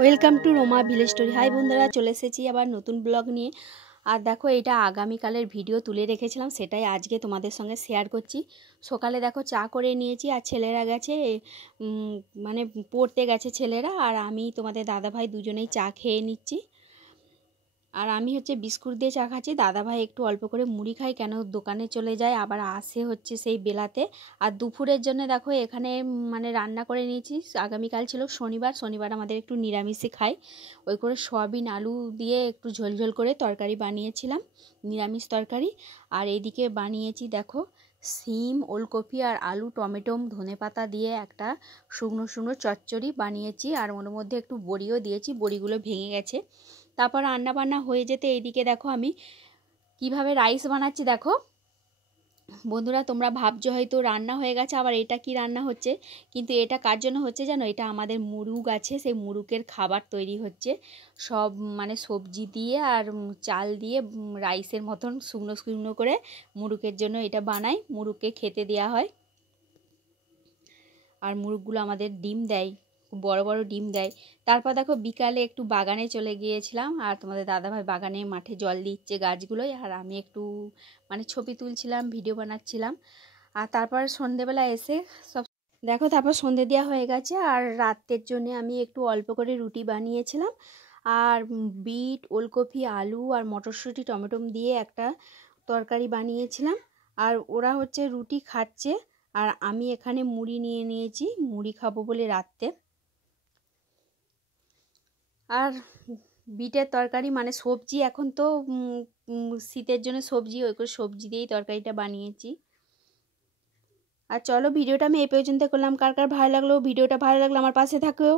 Welcome to Roma village story. Hi বন্ধুরা, চলে এসেছি আবার নতুন ব্লগ নিয়ে। আর দেখো, এটা আগামীকালের ভিডিও তুলে রেখেছিলাম, সেটাই আজকে তোমাদের সঙ্গে শেয়ার করছি। সকালে দেখো চা করে নিয়েছি, আর ছেলেরা গেছে মানে পড়তে গেছে ছেলেরা, আর আমি তোমাদের দাদাভাই দুজনেই চা খেয়ে নিচ্ছি। আর আমি হচ্ছে বিস্কুট দিয়ে চা খাচ্ছি, দাদাভাই একটু অল্প করে মুড়ি খাই, কেন দোকানে চলে যায়, আবার আসে হচ্ছে সেই বেলাতে। আর দুপুরের জন্য দেখো এখানে মানে রান্না করে নিয়েছি। আগামীকাল ছিল শনিবার, শনিবার আমাদের একটু নিরামিষই খাই। ওই করে সয়াবিন আলু দিয়ে একটু ঝোলঝোল করে তরকারি বানিয়েছিলাম, নিরামিষ তরকারি। আর এইদিকে বানিয়েছি দেখো সিম, ওলকপি আর আলু, টমেটো, ধনেপাতা দিয়ে একটা শুকনো শুকনো চচ্চড়ি বানিয়েছি। আর ওর মধ্যে একটু বড়িও দিয়েছি, বড়িগুলো ভেঙে গেছে। তারপর রান্না বান্না হয়ে যেতে এইদিকে দেখো আমি কিভাবে রাইস বানাচ্ছি। দেখো বন্ধুরা, তোমরা ভাবছো হয়তো রান্না হয়ে গেছে, আবার এটা কি রান্না হচ্ছে, কিন্তু এটা কার জন্য হচ্ছে জানো? এটা আমাদের মুরগ আছে, সেই মুরগের খাবার তৈরি হচ্ছে। সব মানে সবজি দিয়ে আর চাল দিয়ে রাইসের মতন শুকনো শুকনো করে মুরগের জন্য এটা বানাই, মুরগকে খেতে দেওয়া হয়। আর মুরগগুলো আমাদের ডিম দেয়, খুব বড় বড় ডিম দেয়। তারপর দেখো বিকালে একটু বাগানে চলে গিয়েছিলাম, আর তোমাদের দাদাভাই বাগানে মাঠে জল দিচ্ছে গাছগুলোয়, আর আমি একটু মানে ছবি তুলছিলাম, ভিডিও বানাচ্ছিলাম। আর তারপর সন্ধেবেলা এসে সব দেখো, তারপর সন্ধে দেওয়া হয়ে গেছে। আর রাতের জন্য আমি একটু অল্প করে রুটি বানিয়েছিলাম, আর বিট, ওলকপি, আলু আর মটরশুঁটি, টমেটো দিয়ে একটা তরকারি বানিয়েছিলাম। আর ওরা হচ্ছে রুটি খাচ্ছে, আর আমি এখানে মুড়ি নিয়ে নিয়েছি, মুড়ি খাবো বলে রাত্রে। আর বিটের তরকারি মানে সবজি, এখন তো শীতের জন্য সবজি, ওই করে সবজি দিয়েই তরকারিটা বানিয়েছি। আর চলো, ভিডিওটা আমি এই পর্যন্ত করলাম। কার কার ভালো লাগলো, ভিডিওটা ভালো লাগলো আমার পাশে থাকো।